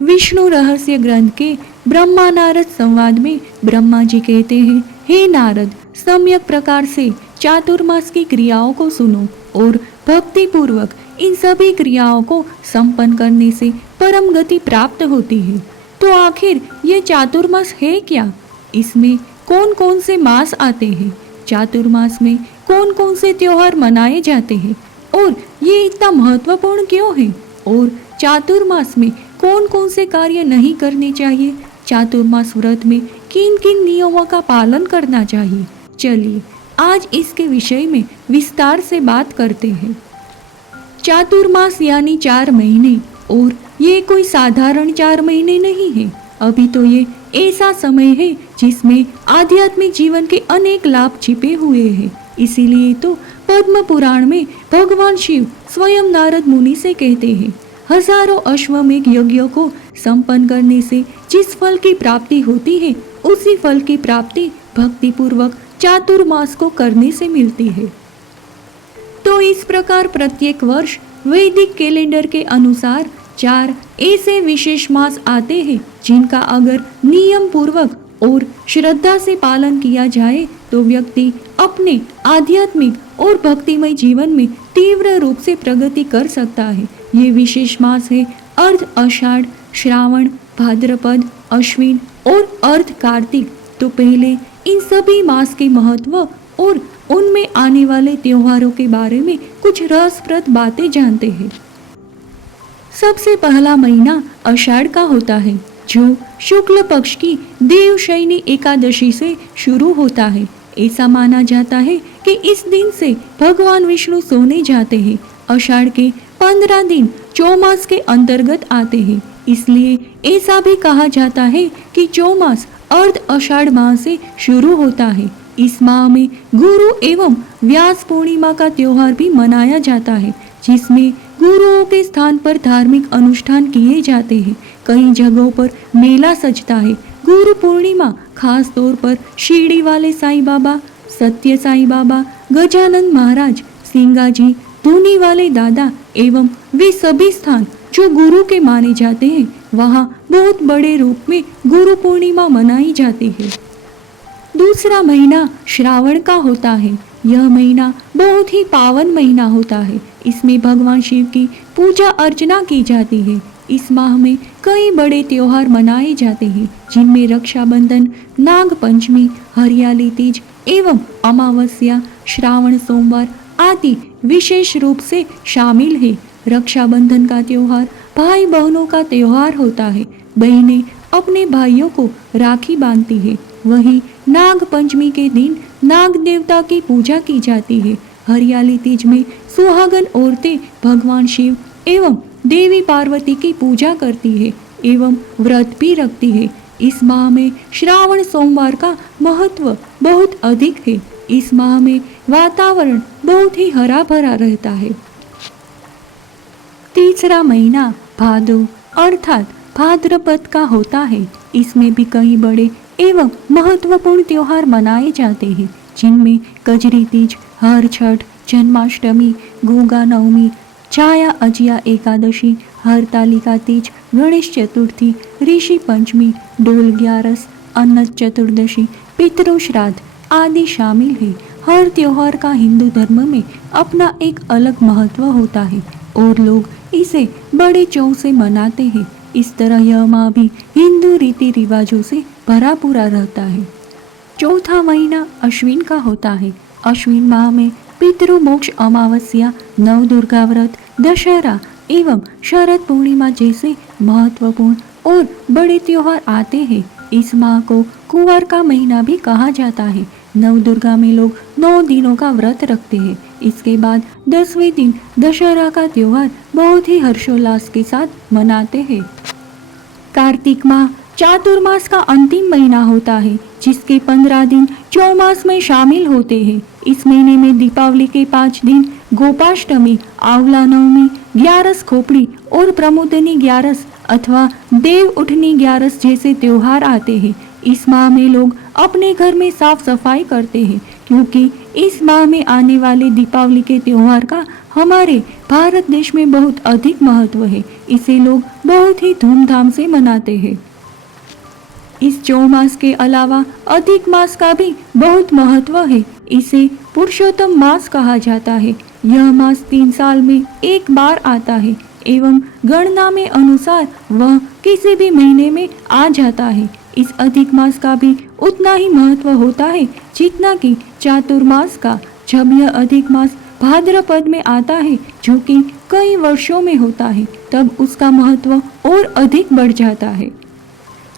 विष्णु रहस्य ग्रंथ के ब्रह्मा नारद संवाद में ब्रह्मा जी कहते हैं, हे नारद, सम्यक प्रकार से चातुर्मास की क्रियाओं को सुनो और भक्ति पूर्वक इन सभी क्रियाओं को संपन्न करने से परम गति प्राप्त होती है। तो आखिर ये चातुर्मास है क्या? इसमें कौन कौन से मास आते हैं? चातुर्मास में कौन कौन से त्योहार मनाए जाते हैं और ये इतना महत्वपूर्ण क्यों है? और चातुर्मास में कौन कौन से कार्य नहीं करने चाहिए? चातुर्मास व्रत में किन किन नियमों का पालन करना चाहिए? चलिए आज इसके विषय में विस्तार से बात करते हैं। चातुर्मास यानी 4 महीने, और ये कोई साधारण 4 महीने नहीं है। अभी तो ये ऐसा समय है जिसमें आध्यात्मिक जीवन के अनेक लाभ छिपे हुए हैं। इसीलिए तो पद्म पुराण में भगवान शिव स्वयं नारद मुनि से कहते हैं, हजारों अश्वमेध यज्ञों को संपन्न करने से जिस फल की प्राप्ति होती है, उसी फल की प्राप्ति भक्ति पूर्वक चातुर्मास को करने से मिलती है। तो इस प्रकार प्रत्येक वर्ष वैदिक कैलेंडर के अनुसार 4 ऐसे विशेष मास आते हैं जिनका अगर नियम पूर्वक और श्रद्धा से पालन किया जाए तो व्यक्ति अपने आध्यात्मिक और भक्तिमय जीवन में तीव्र रूप से प्रगति कर सकता है। ये विशेष मास है अर्ध आषाढ़, श्रावण, भाद्रपद, अश्विन और अर्ध कार्तिक। तो पहले इन सभी मास के महत्व और उनमें आने वाले त्योहारों के बारे में कुछ रसप्रद बातें जानते हैं। सबसे पहला महीना आषाढ़ का होता है, जो शुक्ल पक्ष की देवशयनी एकादशी से शुरू होता है। ऐसा माना जाता है कि इस दिन से भगवान विष्णु सोने जाते हैं। आषाढ़ के 15 दिन चौमास के अंतर्गत आते हैं, इसलिए ऐसा भी कहा जाता है कि चौमास अर्ध आषाढ़ माह से शुरू होता है। इस माह में गुरु एवं व्यास पूर्णिमा का त्योहार भी मनाया जाता है, जिसमें गुरुओं के स्थान पर धार्मिक अनुष्ठान किए जाते हैं। कई जगहों पर मेला सजता है। गुरु पूर्णिमा खास तौर पर शिरडी वाले साईं बाबा, सत्य साईं बाबा, गजानन महाराज, सिंगाजी, धूनी वाले दादा एवं वे सभी स्थान जो गुरु के माने जाते हैं, वहाँ बहुत बड़े रूप में गुरु पूर्णिमा मनाई जाती है। दूसरा महीना श्रावण का होता है। यह महीना बहुत ही पावन महीना होता है। इसमें भगवान शिव की पूजा अर्चना की जाती है। इस माह में कई बड़े त्योहार मनाए जाते हैं, जिनमें रक्षाबंधन, नाग पंचमी, हरियाली तीज एवं अमावस्या, श्रावण सोमवार आदि विशेष रूप से शामिल है। रक्षाबंधन का त्योहार भाई बहनों का त्योहार होता है। बहनें अपने भाइयों को राखी बांधती है। वहीं नाग पंचमी के दिन नाग देवता की पूजा की जाती है। हरियाली तीज में सुहागन औरतें भगवान शिव एवं देवी पार्वती की पूजा करती है एवं व्रत भी रखती है। इस माह में श्रावण सोमवार का महत्व बहुत अधिक है। इस माह में वातावरण बहुत ही हरा भरा रहता है। तीसरा महीना भादो अर्थात भाद्रपद का होता है। इसमें भी कई बड़े एवं महत्वपूर्ण त्योहार मनाए जाते हैं, जिनमें कजरी तीज, हर छठ, जन्माष्टमी, गोगा नवमी, छाया अजिया एकादशी, हरतालिका तीज, गणेश चतुर्थी, ऋषि पंचमी, डोल ग्यारस, अनंत चतुर्दशी, पितृ श्राद्ध आदि शामिल है। हर त्योहार का हिंदू धर्म में अपना एक अलग महत्व होता है और लोग इसे बड़े चौं से मनाते हैं। इस तरह यह माह भी हिंदू रीति रिवाजों से भरा पूरा रहता है। चौथा महीना अश्विन का होता है। अश्विन माह में पितृ मोक्ष अमावस्या, नवदुर्गा व्रत, दशहरा एवं शरद पूर्णिमा जैसे महत्वपूर्ण और बड़े त्योहार आते हैं। इस माह को कुंवर का महीना भी कहा जाता है। नवदुर्गा में लोग 9 दिनों का व्रत रखते हैं। इसके बाद 10वें दिन दशहरा का त्योहार बहुत ही हर्षोल्लास के साथ मनाते हैं। कार्तिक माह चातुर्मास का अंतिम महीना होता है, जिसके 15 दिन चौमास में शामिल होते हैं। इस महीने में दीपावली के 5 दिन, गोपाष्टमी, आंवला नवमी, ग्यारस खोपड़ी और प्रमोदनी ग्यारस अथवा देव उठनी ग्यारस जैसे त्योहार आते हैं। इस माह में लोग अपने घर में साफ सफाई करते हैं, क्योंकि इस माह में आने वाले दीपावली के त्योहार का हमारे भारत देश में बहुत अधिक महत्व है। इसे लोग बहुत ही धूमधाम से मनाते हैं। इस चौमास के अलावा अधिक मास का भी बहुत महत्व है। इसे पुरुषोत्तम मास कहा जाता है। यह मास 3 साल में एक बार आता है एवं गणना में अनुसार वह किसी भी महीने में आ जाता है। इस अधिक मास का भी उतना ही महत्व होता है जितना कि चातुर्मास का। जब यह अधिक मास भाद्रपद में आता है, जो कि कई वर्षों में होता है, तब उसका महत्व और अधिक बढ़ जाता है।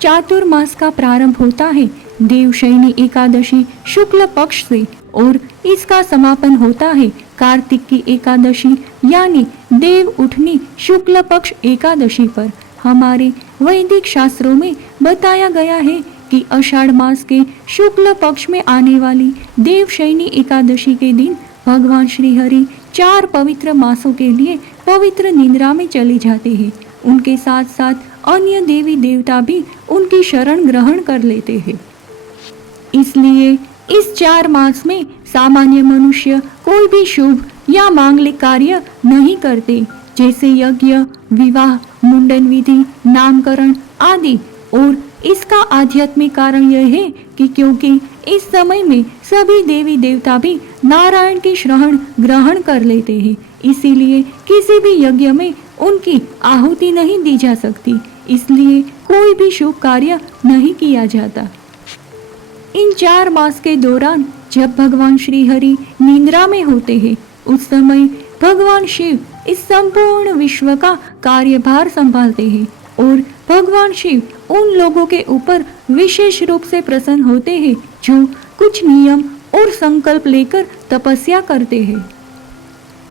चातुर्मास का प्रारंभ होता है देवशयनी एकादशी शुक्ल पक्ष से और इसका समापन होता है कार्तिक की एकादशी यानी देव उठनी शुक्ल पक्ष एकादशी पर। हमारे वैदिक शास्त्रों में बताया गया है कि आषाढ़ मास के शुक्ल पक्ष में आने वाली देवशयनी एकादशी के दिन भगवान श्री हरि 4 पवित्र मासों के लिए पवित्र निद्रा में चले जाते हैं। उनके साथ साथ अन्य देवी देवता भी उनकी शरण ग्रहण कर लेते हैं। इसलिए इस 4 मास में सामान्य मनुष्य कोई भी शुभ या मांगलिक कार्य नहीं करते, जैसे यज्ञ, विवाह, मुंडन विधि, नामकरण आदि। और इसका आध्यात्मिक कारण यह है कि क्योंकि इस समय में सभी देवी देवता भी नारायण की शरण ग्रहण कर लेते हैं, इसीलिए किसी भी यज्ञ में उनकी आहुति नहीं दी जा सकती। इसलिए कोई भी शुभ कार्य नहीं किया जाता। इन 4 मास के दौरान जब भगवान श्री हरि निद्रा में होते हैं, उस समय भगवान शिव इस संपूर्ण विश्व का कार्यभार संभालते हैं और भगवान शिव उन लोगों के ऊपर विशेष रूप से प्रसन्न होते हैं जो कुछ नियम और संकल्प लेकर तपस्या करते हैं।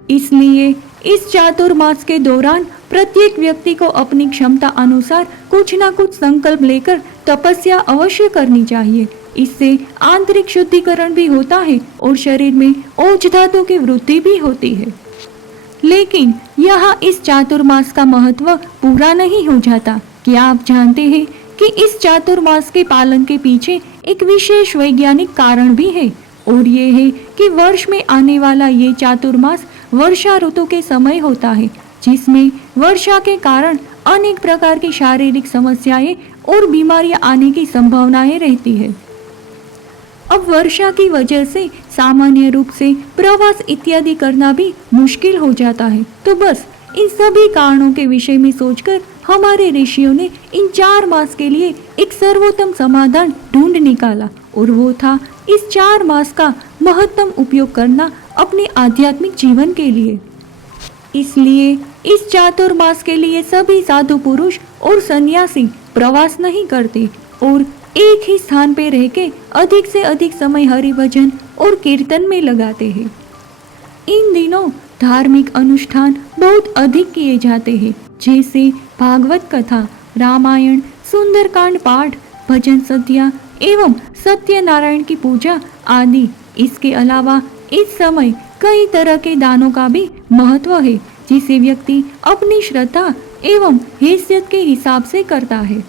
इसलिए इस चातुर्मास के दौरान प्रत्येक व्यक्ति को अपनी क्षमता अनुसार कुछ न कुछ संकल्प लेकर तपस्या अवश्य करनी चाहिए। इससे आंतरिक शुद्धिकरण भी होता है और शरीर में ओज धातु की वृद्धि भी होती है। लेकिन यहाँ इस चातुर्मास का महत्व पूरा नहीं हो जाता। क्या आप जानते हैं कि इस चातुर्मास के पालन के पीछे एक विशेष वैज्ञानिक कारण भी है, और ये है कि वर्ष में आने वाला ये चातुर्मास वर्षा ऋतु के समय होता है, जिसमें वर्षा के कारण अनेक प्रकार की शारीरिक समस्याएं और बीमारियां आने की संभावनाएं रहती है। अब वर्षा की वजह से सामान्य रूप से प्रवास इत्यादि करना भी मुश्किल हो जाता है। तो बस इन सभी कारणों के विषय में सोचकर हमारे ऋषियों ने इन 4 मास के लिए एक सर्वोत्तम समाधान ढूंढ निकाला, और वो था इस 4 मास का महत्तम उपयोग करना अपने आध्यात्मिक जीवन के लिए। इसलिए इस चातुर्मास के लिए सभी साधु पुरुष और सन्यासी प्रवास नहीं करते और एक ही स्थान पे रह के अधिक से अधिक समय हरि भजन और कीर्तन में लगाते हैं। इन दिनों धार्मिक अनुष्ठान बहुत अधिक किए जाते हैं, जैसे भागवत कथा, रामायण, सुंदरकांड पाठ, भजन सद्या एवं सत्यनारायण की पूजा आदि। इसके अलावा इस समय कई तरह के दानों का भी महत्व है, जिसे व्यक्ति अपनी श्रद्धा एवं हैसियत के हिसाब से करता है।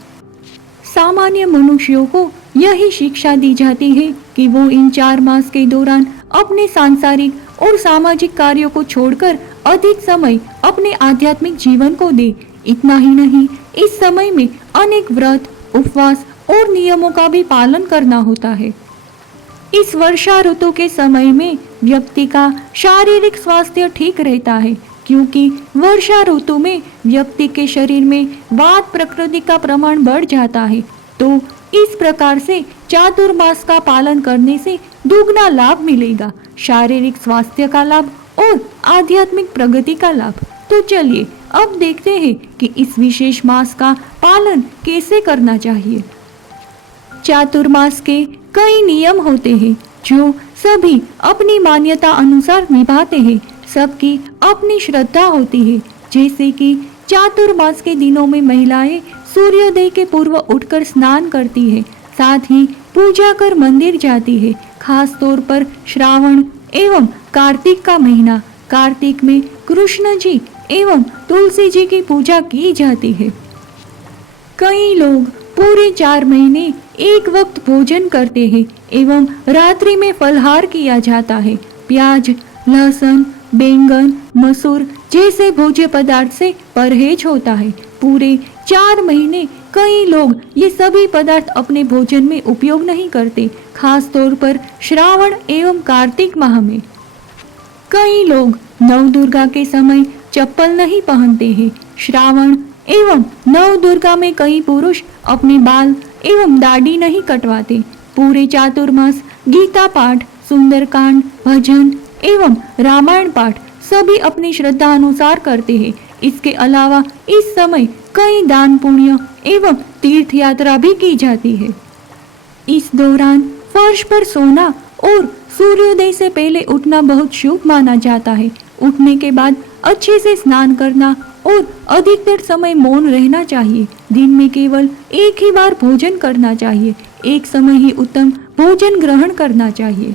सामान्य मनुष्यों को यही शिक्षा दी जाती है कि वो इन 4 मास के दौरान अपने सांसारिक और सामाजिक कार्यों को छोड़कर अधिक समय अपने आध्यात्मिक जीवन को दे। इतना ही नहीं, इस समय में अनेक व्रत, उपवास और नियमों का भी पालन करना होता है। इस वर्षा ऋतु के समय में व्यक्ति का शारीरिक स्वास्थ्य ठीक रहता है, क्योंकि वर्षा ऋतु में व्यक्ति के शरीर में वात प्रकृति का प्रमाण बढ़ जाता है। तो इस प्रकार से चातुर्मास का पालन करने से दुगना लाभ मिलेगा, शारीरिक स्वास्थ्य का लाभ और आध्यात्मिक प्रगति का लाभ। तो चलिए अब देखते हैं कि इस विशेष मास का पालन कैसे करना चाहिए। चातुर्मास के कई नियम होते हैं जो सभी अपनी मान्यता अनुसार निभाते हैं। सबकी अपनी श्रद्धा होती है, जैसे कि चातुर्मास के दिनों में महिलाएं सूर्योदय के पूर्व उठकर स्नान करती है, साथ ही पूजा कर मंदिर जाती है। खास तौर पर श्रावण एवं कार्तिक का महीना, कार्तिक में कृष्ण जी एवं तुलसी जी की पूजा की जाती है। कई लोग पूरे 4 महीने एक वक्त भोजन करते हैं एवं रात्रि में फलहार किया जाता है। प्याज, लहसुन, बैंगन, मसूर जैसे भोज्य पदार्थ से परहेज होता है। पूरे 4 महीने कई लोग ये सभी पदार्थ अपने भोजन में उपयोग नहीं करते, खास तौर पर श्रावण एवं कार्तिक माह में। कई लोग नवदुर्गा के समय चप्पल नहीं पहनते हैं। श्रावण एवं नवदुर्गा में कई पुरुष अपने बाल एवं दाढ़ी नहीं कटवाते। पूरे चातुर्मास गीता पाठ, सुंदरकांड, भजन एवं रामायण पाठ सभी अपनी श्रद्धा अनुसार करते हैं। इसके अलावा इस समय कई दान पुण्य एवं तीर्थ यात्रा भी की जाती है। इस दौरान फर्श पर सोना और सूर्योदय से पहले उठना बहुत शुभ माना जाता है। उठने के बाद अच्छे से स्नान करना और अधिकतर समय मौन रहना चाहिए। दिन में केवल एक ही बार भोजन करना चाहिए। एक समय ही उत्तम भोजन ग्रहण करना चाहिए।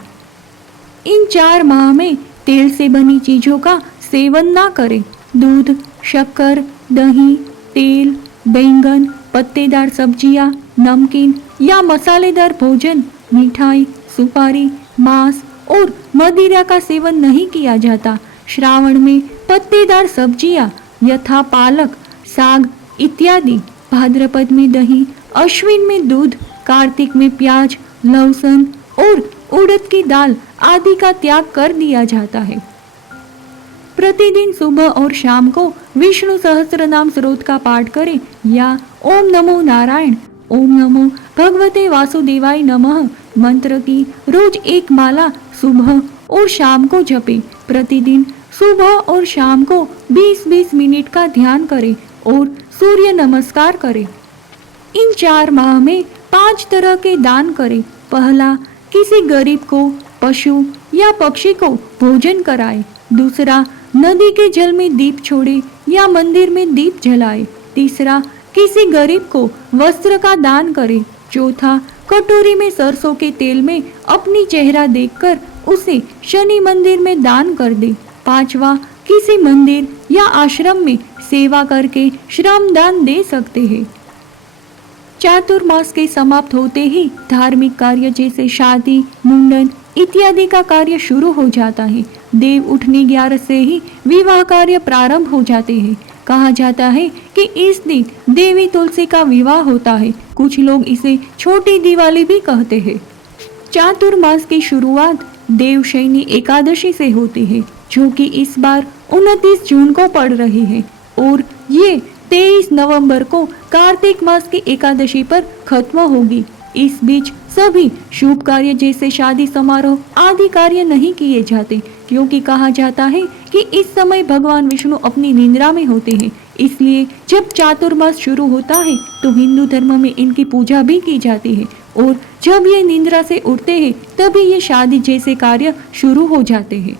इन 4 माह में तेल से बनी चीजों का सेवन ना करें। दूध, शक्कर, दही, तेल, बैंगन, पत्तेदार सब्जियां, नमकीन या मसालेदार भोजन, मिठाई, सुपारी, मांस और मदिरा का सेवन नहीं किया जाता। श्रावण में पत्तेदार सब्जियां यथा पालक, साग इत्यादि, भाद्रपद में दही, अश्विन में दूध, कार्तिक में प्याज, लहसुन और उड़द की दाल आदि का त्याग कर दिया जाता है। प्रतिदिन सुबह और शाम को विष्णु सहस्त्रनाम स्तोत्र का पाठ करें या ओम नमो नारायण, ओम नमो भगवते वासुदेवाय नमः मंत्र की रोज एक माला सुबह और शाम को जपें। प्रतिदिन सुबह और शाम को 20-20 मिनट का ध्यान करें और सूर्य नमस्कार करें। इन 4 माह में 5 तरह के दान करें। पहला, किसी गरीब को, पशु या पक्षी को भोजन कराए। दूसरा, नदी के जल में दीप छोड़े या मंदिर में दीप जलाए। तीसरा, किसी गरीब को वस्त्र का दान करे। चौथा, कटोरी में सरसों के तेल में अपनी चेहरा देखकर उसे शनि मंदिर में दान कर दे। पांचवा, किसी मंदिर या आश्रम में सेवा करके श्रम दान दे सकते हैं। चातुर्मास के समाप्त होते ही धार्मिक कार्य जैसे शादी, मुंडन इत्यादि का कार्य शुरू हो जाता है। देव उठनी 11 से ही विवाह कार्य प्रारंभ हो जाते हैं। कहा जाता है कि इस दिन देवी तुलसी का विवाह होता है। कुछ लोग इसे छोटी दिवाली भी कहते हैं। चातुर्मास की शुरुआत देवशयनी एकादशी से होती है, जो कि इस बार 29 जून को पड़ रही है और ये 23 नवंबर को कार्तिक मास की एकादशी पर खत्म होगी। इस बीच सभी शुभ कार्य जैसे शादी समारोह आदि कार्य नहीं किए जाते, क्योंकि कहा जाता है कि इस समय भगवान विष्णु अपनी निद्रा में होते हैं। इसलिए जब चातुर्मास शुरू होता है तो हिंदू धर्म में इनकी पूजा भी की जाती है और जब ये निद्रा से उठते हैं तभी ये शादी जैसे कार्य शुरू हो जाते हैं।